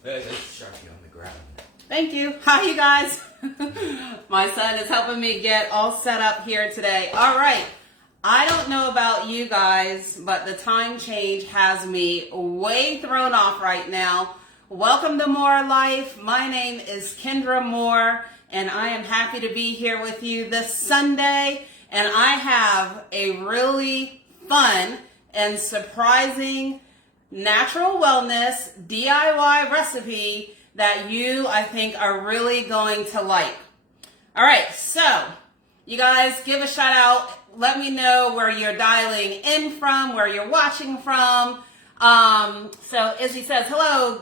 There's Sharpie on the ground. Thank you. Hi, you guys. My son is helping me get all set up here today. All right. I don't know about you guys, but the time change has me way thrown off right now. Welcome to More Life. My name is Kendra Moore, and I am happy to be here with you this Sunday. And I have a really fun and surprising natural wellness DIY recipe that you, I think, are really going to like. All right, so you guys give a shout out. Let me know where you're dialing in from, where you're watching from. So Izzy says, hello,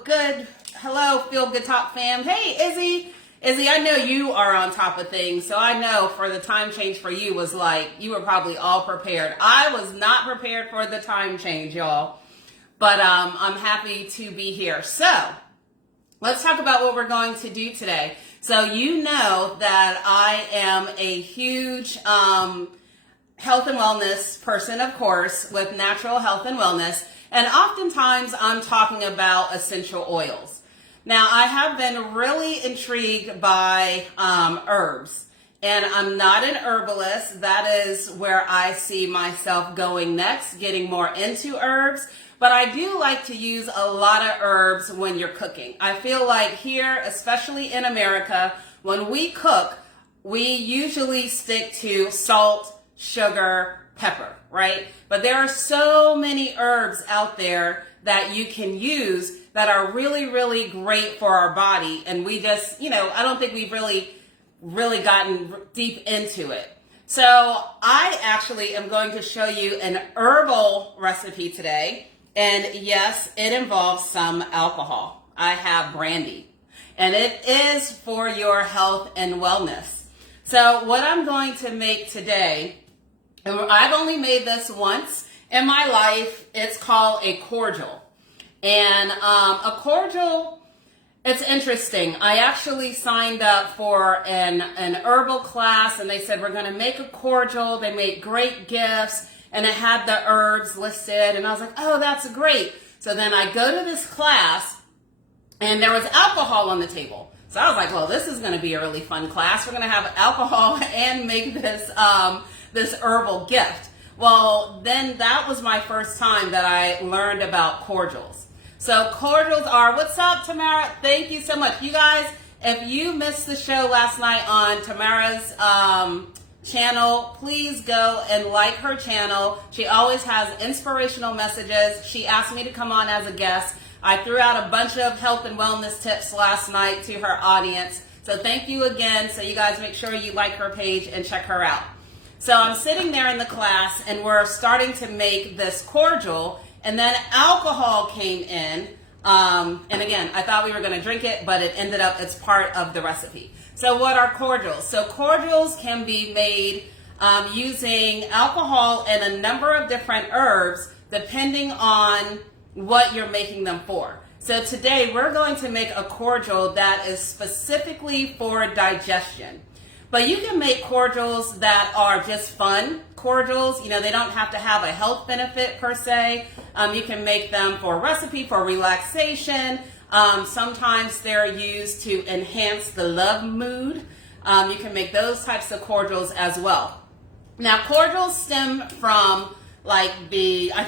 Feel Good Talk fam. Hey, Izzy, I know you are on top of things, so I know for the time change for you was like, you were probably all prepared. I was not prepared for the time change, y'all, but I'm happy to be here. So let's talk about what we're going to do today. So you know that I am a huge health and wellness person, of course, with natural health and wellness, and oftentimes I'm talking about essential oils. Now, I have been really intrigued by herbs, and I'm not an herbalist. That is where I see myself going next, getting more into herbs. But I do like to use a lot of herbs when you're cooking. I feel like here, especially in America, when we cook, we usually stick to salt, sugar, pepper, right? But there are so many herbs out there that you can use that are really, really great for our body. And we just, I don't think we've really gotten deep into it. So I actually am going to show you an herbal recipe today. And yes, it involves some alcohol. I have Brandy, and it is for your health and wellness. So what I'm going to make today, and I've only made this once in my life, it's called a cordial. And a cordial, it's interesting. I actually signed up for an herbal class, and they said, we're going to make a cordial. They made great gifts, and it had the herbs listed. And I was like, oh, that's great. So then I go to this class, and there was alcohol on the table. So I was like, well, this is going to be a really fun class. We're going to have alcohol and make this this herbal gift. Well, then that was my first time that I learned about cordials. So cordials are, what's up, Tamara? Thank you so much. You guys, if you missed the show last night on Tamara's channel, please go and like her channel. She always has inspirational messages. She asked me to come on as a guest. I threw out a bunch of health and wellness tips last night to her audience. So thank you again. So you guys make sure you like her page and check her out. So I'm sitting there in the class, and we're starting to make this cordial, and then alcohol came in. And again, I thought we were going to drink it, but it ended up, it's part of the recipe. So what are cordials? So cordials can be made using alcohol and a number of different herbs, depending on what you're making them for. So today we're going to make a cordial that is specifically for digestion. But you can make cordials that are just fun cordials. They don't have to have a health benefit per se. You can make them for recipe, for relaxation. Sometimes they're used to enhance the love mood. You can make those types of cordials as well. Now, cordials stem from I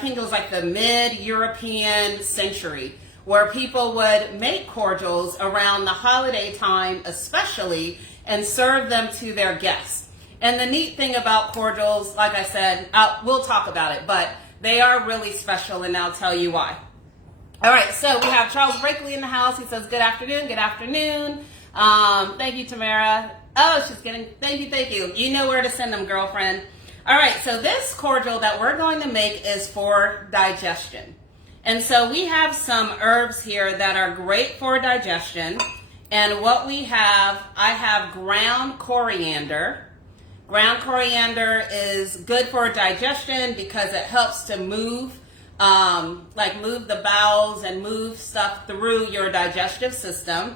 think it was like the mid-European century, where people would make cordials around the holiday time especially, and serve them to their guests. And the neat thing about cordials, like I said, we'll talk about it, but they are really special, and I'll tell you why. All right, so we have Charles Brakely in the house. He says, good afternoon, good afternoon. Thank you, Tamara. Oh, she's getting, thank you. You know where to send them, girlfriend. All right, so this cordial that we're going to make is for digestion. And so we have some herbs here that are great for digestion. And what we have, I have ground coriander. Ground coriander is good for digestion because it helps to move the bowels and move stuff through your digestive system.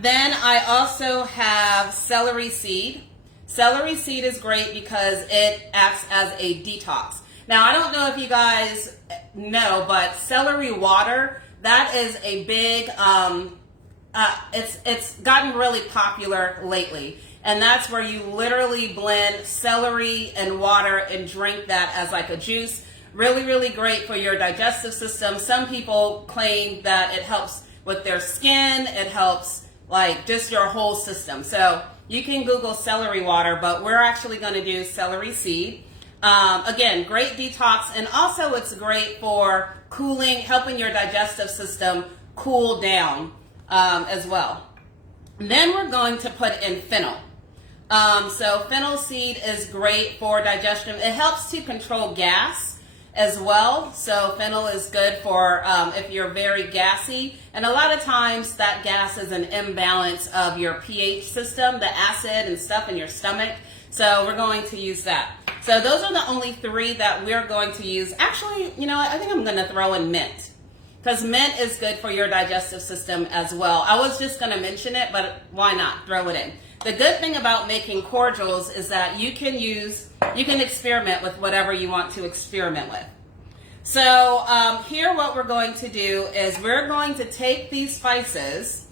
Then I also have celery seed. Celery seed is great because it acts as a detox. Now, I don't know if you guys know, but celery water that is a big, it's gotten really popular lately. And that's where you literally blend celery and water and drink that as like a juice. Really, really great for your digestive system. Some people claim that it helps with their skin. It helps like just your whole system. So you can Google celery water, but we're actually going to do celery seed. Again, great detox, and also it's great for cooling, helping your digestive system cool down as well. And then we're going to put in fennel. So fennel seed is great for digestion. It helps to control gas as well. So fennel is good for if you're very gassy. And a lot of times that gas is an imbalance of your pH system, the acid and stuff in your stomach. So we're going to use that. So those are the only three that we're going to use. Actually, you know what? I think I'm going to throw in mint, because mint is good for your digestive system as well. I was just going to mention it, but why not throw it in? The good thing about making cordials is that you can experiment with whatever you want to experiment with. So here what we're going to do is we're going to take these spices.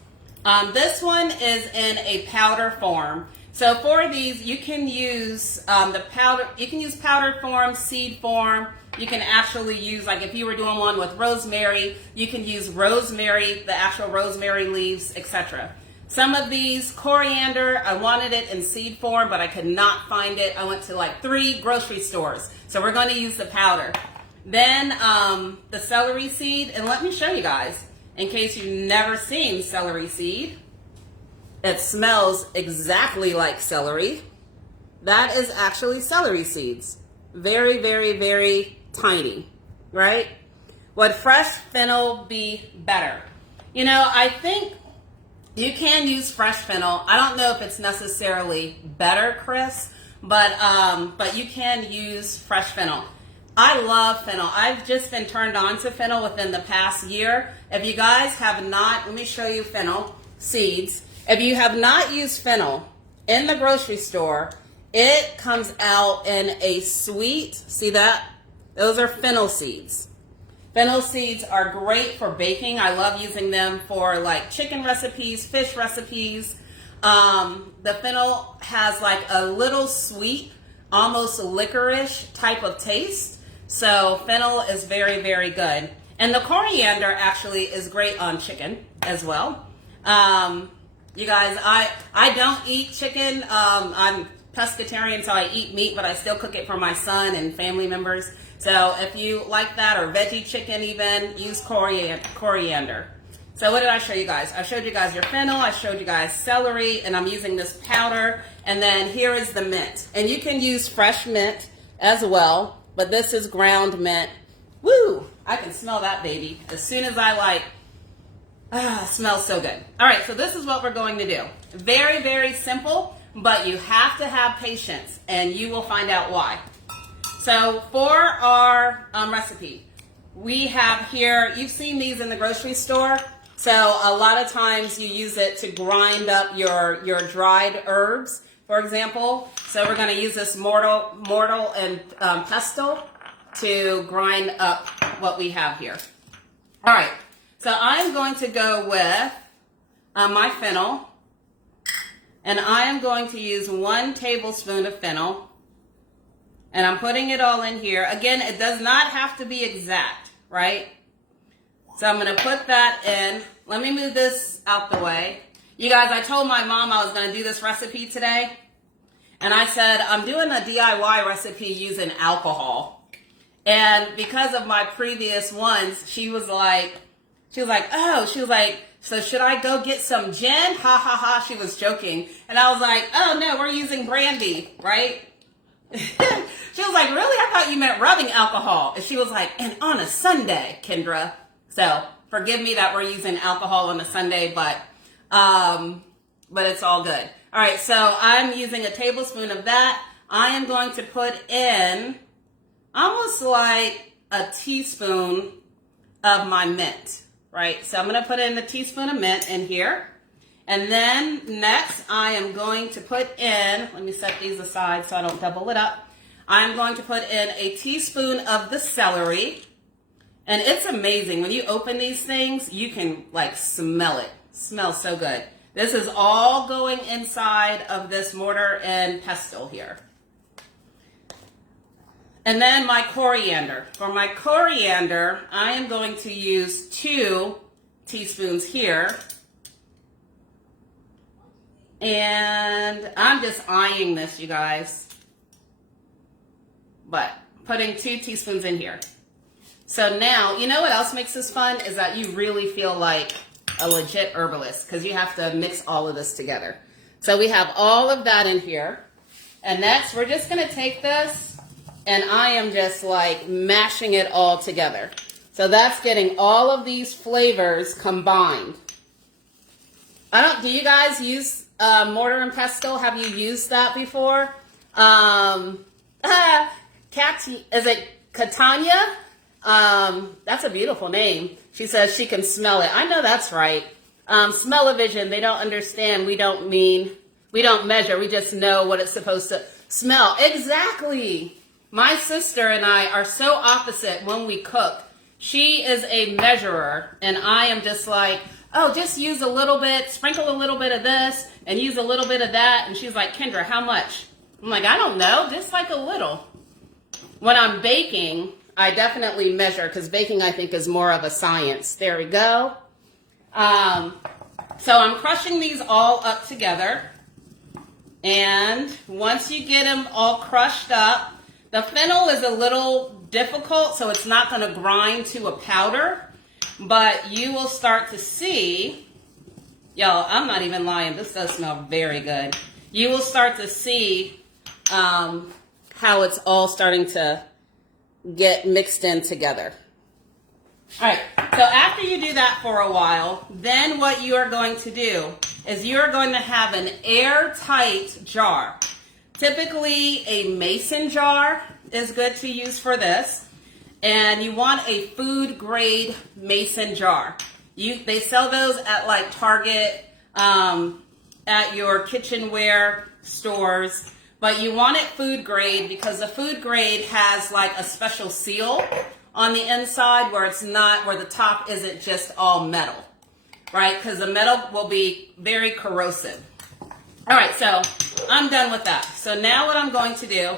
This one is in a powder form. So for these, you can use the powder. You can use powdered form, seed form. You can actually use, like if you were doing one with rosemary, you can use rosemary, the actual rosemary leaves, etc. Some of these, coriander, I wanted it in seed form, but I could not find it. I went to like 3 grocery stores. So we're going to use the powder. Then the celery seed, and let me show you guys, in case you've never seen celery seed. It smells exactly like celery. That is actually celery seeds. Very, very, very tiny, right? Would fresh fennel be better? You know, I think you can use fresh fennel. I don't know if it's necessarily better, Chris, but you can use fresh fennel. I love fennel. I've just been turned on to fennel within the past year. If you guys have not, let me show you fennel seeds. If you have not used fennel in the grocery store, it comes out in a sweet, see that? Those are fennel seeds. Fennel seeds are great for baking. I love using them for like chicken recipes, fish recipes. The fennel has like a little sweet, almost licorice type of taste. So fennel is very, very good. And the coriander actually is great on chicken as well. You guys, I don't eat chicken. I'm pescatarian, so I eat meat, but I still cook it for my son and family members. So if you like that, or veggie chicken even, use coriander. So what did I show you guys? I showed you guys your fennel, I showed you guys celery, and I'm using this powder. And then here is the mint. And you can use fresh mint as well, but this is ground mint. Woo! I can smell that baby. As soon as I it smells so good. All right, so this is what we're going to do. Very, very simple, but you have to have patience, and you will find out why. So for our recipe, we have here, you've seen these in the grocery store. So a lot of times you use it to grind up your dried herbs, for example. So we're going to use this mortar and pestle to grind up what we have here. All right, so I'm going to go with my fennel, and I am going to use 1 tablespoon of fennel. And I'm putting it all in here. Again, it does not have to be exact, right? So I'm going to put that in. Let me move this out the way. You guys, I told my mom I was going to do this recipe today. And I said, I'm doing a DIY recipe using alcohol. And because of my previous ones, she was like, so should I go get some gin? Ha ha ha, she was joking. And I was like, oh no, we're using brandy, right? She was like, really? I thought you meant rubbing alcohol. And she was like, and on a Sunday, Kendra. So forgive me that we're using alcohol on a Sunday, but it's all good. All right, so I'm using a tablespoon of that. I am going to put in almost like a teaspoon of my mint, right? So I'm going to put in a teaspoon of mint in here. And then next I am going to put in, let me set these aside so I don't double it up. I'm going to put in a teaspoon of the celery. And it's amazing. When you open these things, you can like smell it. It smells so good. This is all going inside of this mortar and pestle here. And then my coriander. For my coriander, I am going to use 2 teaspoons here. And I'm just eyeing this, you guys. But putting 2 teaspoons in here. So now, you know what else makes this fun? Is that you really feel like a legit herbalist because you have to mix all of this together. So we have all of that in here. And next, we're just going to take this and I am just like mashing it all together. So that's getting all of these flavors combined. Do you guys use mortar and pestle? Have you used that before? Is it Catania? That's a beautiful name. She says she can smell it. I know that's right. Smell-o-vision, they don't understand. We don't measure. We just know what it's supposed to smell. Exactly. My sister and I are so opposite when we cook. She is a measurer, and I am just like, oh, just use a little bit, sprinkle a little bit of this, and use a little bit of that. And she's like, Kendra, how much? I'm like, I don't know, just like a little. When I'm baking, I definitely measure because baking, I think, is more of a science. There we go. So I'm crushing these all up together. And once you get them all crushed up, the fennel is a little difficult, so it's not going to grind to a powder. But you will start to see, y'all, I'm not even lying. This does smell very good. You will start to see how it's all starting to get mixed in together. All right, so after you do that for a while, then what you are going to do is you're going to have an airtight jar. Typically, a mason jar is good to use for this. And you want a food grade mason jar. They sell those at like Target, at your kitchenware stores. But you want it food grade because the food grade has like a special seal on the inside where the top isn't just all metal, right? Because the metal will be very corrosive. All right, so I'm done with that. So now what I'm going to do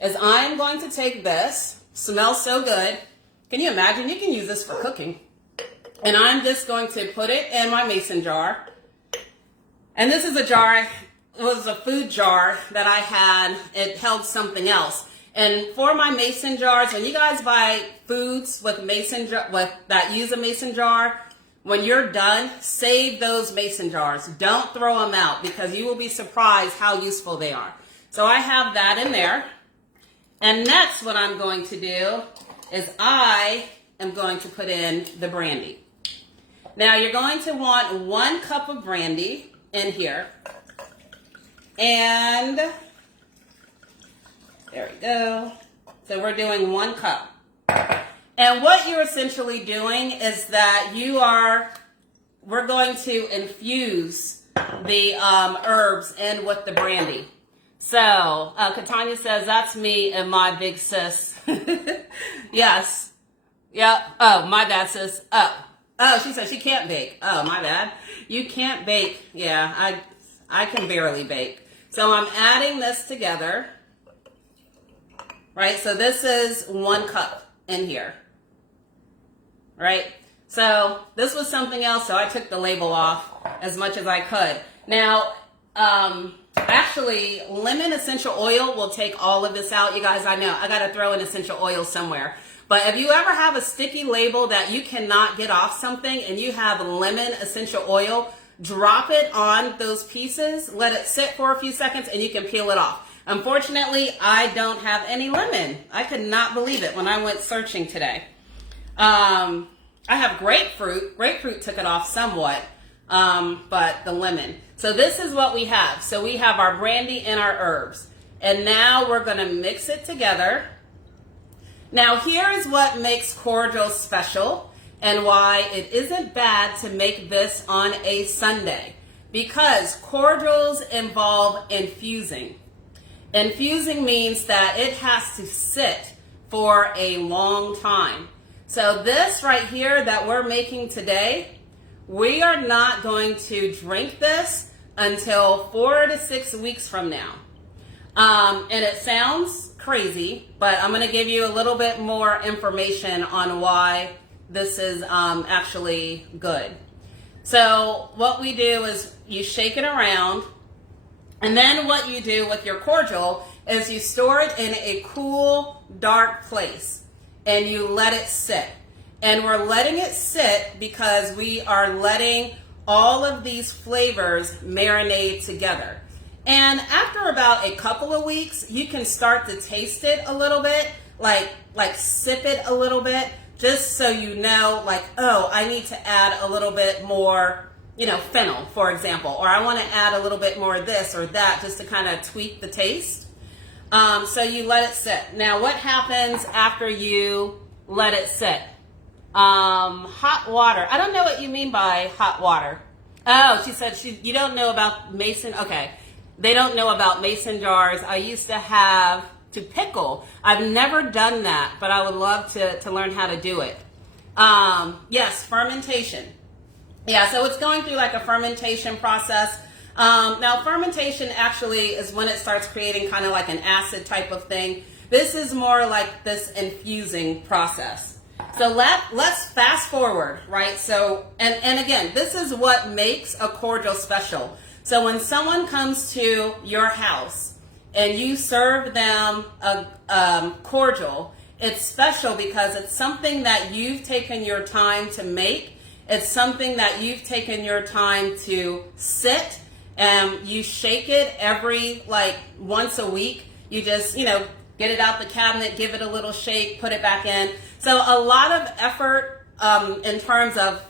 is I'm going to take this, smells so good. Can you imagine? You can use this for cooking. And I'm just going to put it in my mason jar. And this is a jar, it was a food jar that I had. It held something else. And for my mason jars, when you guys buy foods with that use a mason jar, when you're done, save those mason jars. Don't throw them out because you will be surprised how useful they are. So I have that in there. And next what I'm going to do is I am going to put in the brandy. Now you're going to want 1 cup of brandy in here. And there we go. So we're doing 1 cup. And what you're essentially doing is that we're going to infuse the herbs in with the brandy. So, Katanya says, that's me and my big sis. Yes. Yep. Oh, my bad, sis. Oh, she said she can't bake. Oh, my bad. You can't bake. Yeah, I can barely bake. So I'm adding this together. Right? So this is 1 cup in here. Right? So this was something else, so I took the label off as much as I could. Now, actually, lemon essential oil will take all of this out. You guys, I know, I got to throw in essential oil somewhere. But if you ever have a sticky label that you cannot get off something and you have lemon essential oil, drop it on those pieces, let it sit for a few seconds, and you can peel it off. Unfortunately, I don't have any lemon. I could not believe it when I went searching today. I have grapefruit. Grapefruit took it off somewhat, but the lemon. So this is what we have. So we have our brandy and our herbs. And now we're going to mix it together. Now here is what makes Cordials special and why it isn't bad to make this on a Sunday. Because Cordials involve infusing. Infusing means that it has to sit for a long time. So this right here that we're making today, we are not going to drink this until 4 to 6 weeks from now. And it sounds crazy, but I'm going to give you a little bit more information on why this is actually good. So what we do is you shake it around, and then what you do with your cordial is you store it in a cool, dark place, and you let it sit. And we're letting it sit because we are letting all of these flavors marinate together. And after about a couple of weeks, you can start to taste it a little bit, like sip it a little bit, just so you know, like, oh, I need to add a little bit more, fennel, for example, or I want to add a little bit more of this or that, just to kind of tweak the taste. So you let it sit. Now, what happens after you let it sit? Hot water. I don't know what you mean by hot water. Oh, she said you don't know about mason. Okay. They don't know about mason jars. I used to have to pickle. I've never done that, but I would love to learn how to do it. Yes, fermentation. Yeah, so it's going through like a fermentation process. Now, fermentation actually is when it starts creating kind of like an acid type of thing. This is more like this infusing process. So let's fast forward, right? So, and again, this is what makes a cordial special. So when someone comes to your house and you serve them a cordial, it's special because it's something that you've taken your time to make. It's something that you've taken your time to sit, and you shake it every once a week. You just, get it out the cabinet, give it a little shake, put it back in. So a lot of effort in terms of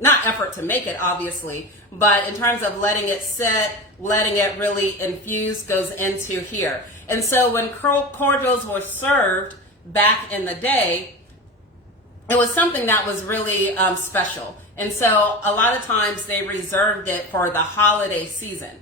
not effort to make it, obviously, but in terms of letting it sit, letting it really infuse goes into here. And so when cordials were served back in the day, it was something that was really special. And so a lot of times they reserved it for the holiday season.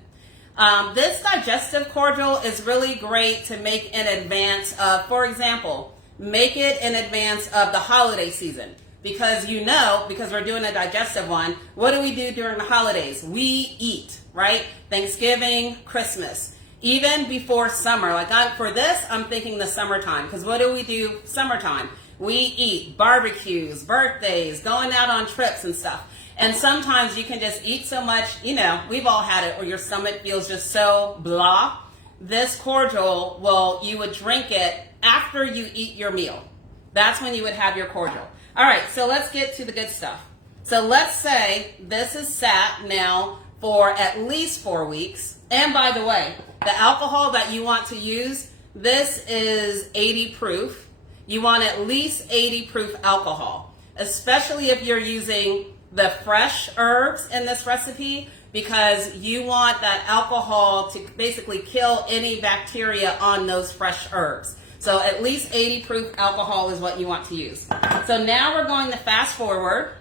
This digestive cordial is really great to make in advance of, for example, make it in advance of the holiday season. Because because we're doing a digestive one, what do we do during the holidays? We eat, right? Thanksgiving, Christmas, even before summer. For this, I'm thinking the summertime. Because what do we do summertime? We eat barbecues, birthdays, going out on trips and stuff. And sometimes you can just eat so much, we've all had it, or your stomach feels just so blah. This cordial, you would drink it after you eat your meal. That's when you would have your cordial. All right, so let's get to the good stuff. So let's say this is sat now for at least 4 weeks. And by the way, the alcohol that you want to use, this is 80 proof. You want at least 80 proof alcohol, especially if you're using the fresh herbs in this recipe, because you want that alcohol to basically kill any bacteria on those fresh herbs. So at least 80 proof alcohol is what you want to use. So now we're going to fast forward,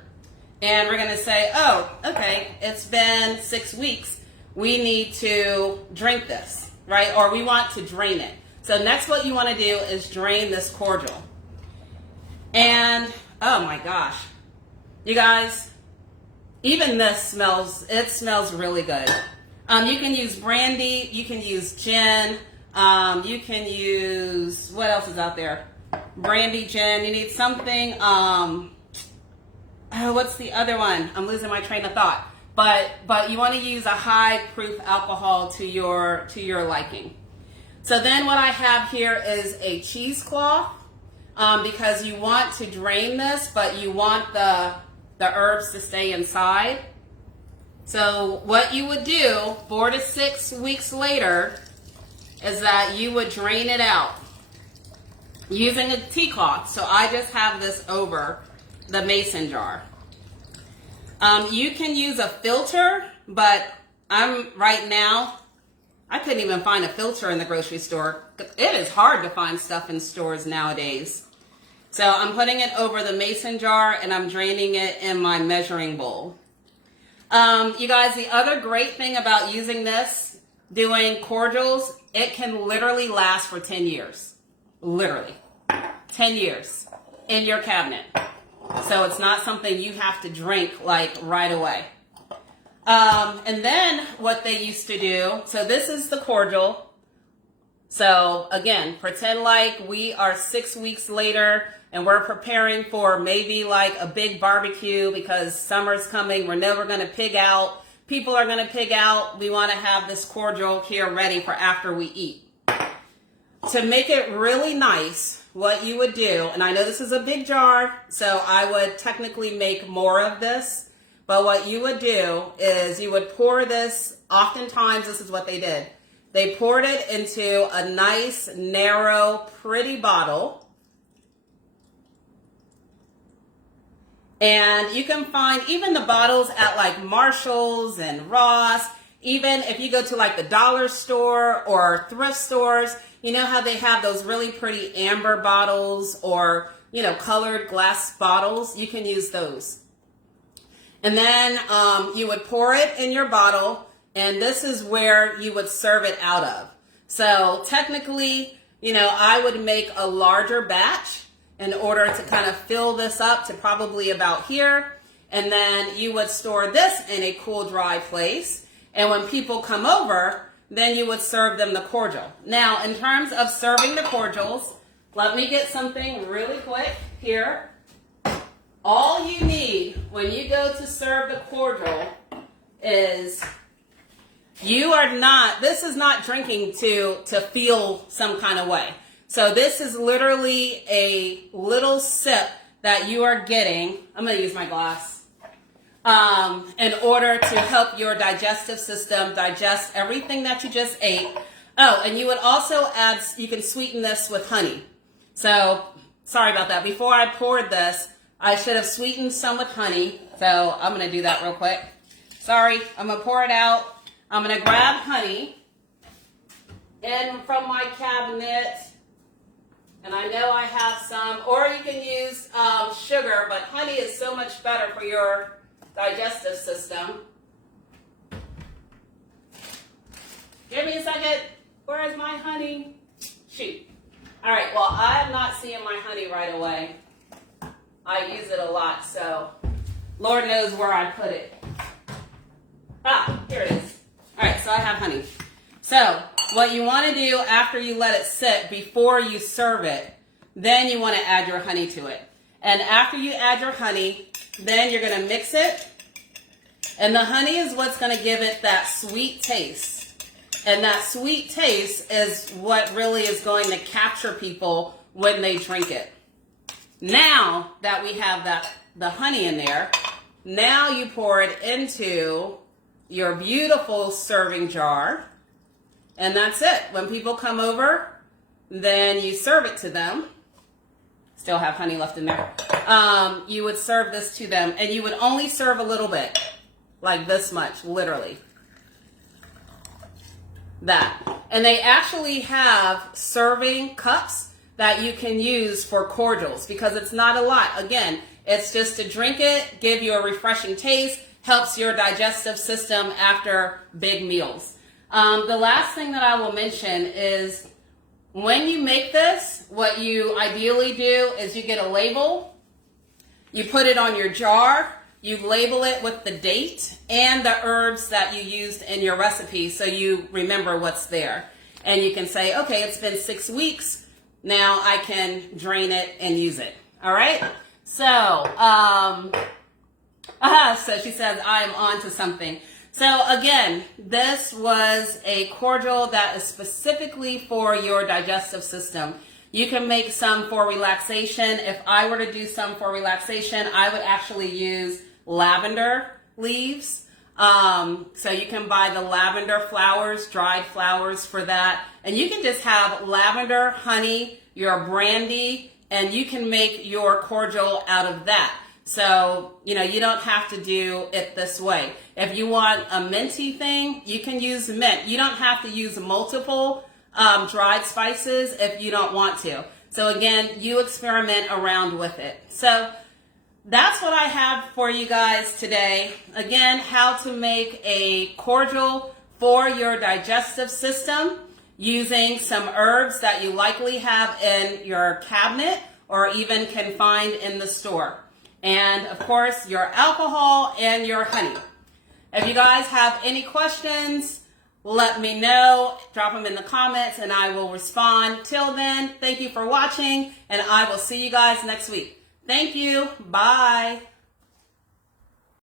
and we're going to say, oh, okay, it's been 6 weeks. We need to drink this, right? Or we want to drain it. So next what you want to do is drain this cordial. And, oh my gosh, you guys, even this smells really good. You can use brandy, you can use gin, you can use, what else is out there? Brandy, gin, you need something, what's the other one? I'm losing my train of thought. But you want to use a high proof alcohol to your liking. So then what I have here is a cheesecloth, because you want to drain this, but you want the herbs to stay inside. So what you would do 4 to 6 weeks later is that you would drain it out using a tea cloth. So I just have this over the mason jar. You can use a filter, but right now, I couldn't even find a filter in the grocery store. It is hard to find stuff in stores nowadays. So I'm putting it over the mason jar, and I'm draining it in my measuring bowl. You guys, the other great thing about using this, doing cordials, it can literally last for 10 years. Literally. 10 years. in your cabinet. So it's not something you have to drink like right away. And then what they used to do, so this is the cordial. So again, pretend like we are 6 weeks later and we're preparing for maybe like a big barbecue because summer's coming. We're never going to pig out. People are going to pig out. We want to have this cordial here ready for after we eat. To make it really nice, what you would do, and I know this is a big jar, so I would technically make more of this, but what you would do is you would pour this, oftentimes this is what they did. They poured it into a nice, narrow, pretty bottle. And you can find even the bottles at like Marshall's and Ross, even if you go to like the dollar store or thrift stores, you know how they have those really pretty amber bottles or, you know, colored glass bottles? You can use those. And then you would pour it in your bottle, and this is where you would serve it out of. So technically, you know, I would make a larger batch in order to kind of fill this up to probably about here. And then you would store this in a cool, dry place. And when people come over, then you would serve them the cordial. Now, in terms of serving the cordials, let me get something really quick here. All you need when you go to serve the cordial is this is not drinking to feel some kind of way. So this is literally a little sip that you are getting. I'm going to use my glass. In order to help your digestive system digest everything that you just ate. Oh, and you would also add, you can sweeten this with honey. So, sorry about that. Before I poured this, I should have sweetened some with honey. So, I'm going to do that real quick. Sorry, I'm going to pour it out. I'm going to grab honey in from my cabinet. And I know I have some, or you can use sugar, but honey is so much better for your digestive system. Give me a second. Where is my honey? Shoot. All right, well, I'm not seeing my honey right away. I use it a lot, so Lord knows where I put it. Ah, here it is. All right, so I have honey. So what you want to do after you let it sit, before you serve it, then you want to add your honey to it. And after you add your honey, then you're going to mix it. And the honey is what's going to give it that sweet taste. And that sweet taste is what really is going to capture people when they drink it. Now that we have the honey in there, now you pour it into your beautiful serving jar. And that's it. When people come over, then you serve it to them. Still have honey left in there. You would serve this to them, and you would only serve a little bit, like this much, literally. That. And they actually have serving cups that you can use for cordials because it's not a lot. Again, it's just to drink it, give you a refreshing taste, helps your digestive system after big meals. The last thing that I will mention is when you make this, what you ideally do is you get a label, you put it on your jar, you label it with the date and the herbs that you used in your recipe so you remember what's there. And you can say, okay, it's been 6 weeks, now I can drain it and use it. All right? So, so she says, I am on to something. So again, this was a cordial that is specifically for your digestive system. You can make some for relaxation. If I were to do some for relaxation, I would actually use lavender leaves. So you can buy the lavender flowers, dried flowers for that. And you can just have lavender, honey, your brandy, and you can make your cordial out of that. So, you know, you don't have to do it this way. If you want a minty thing, you can use mint. You don't have to use multiple dried spices if you don't want to. So again, you experiment around with it. So that's what I have for you guys today. Again, how to make a cordial for your digestive system using some herbs that you likely have in your cabinet or even can find in the store. And of course, your alcohol and your honey. If you guys have any questions, let me know. Drop them in the comments and I will respond. Till then, thank you for watching and I will see you guys next week. Thank you. Bye.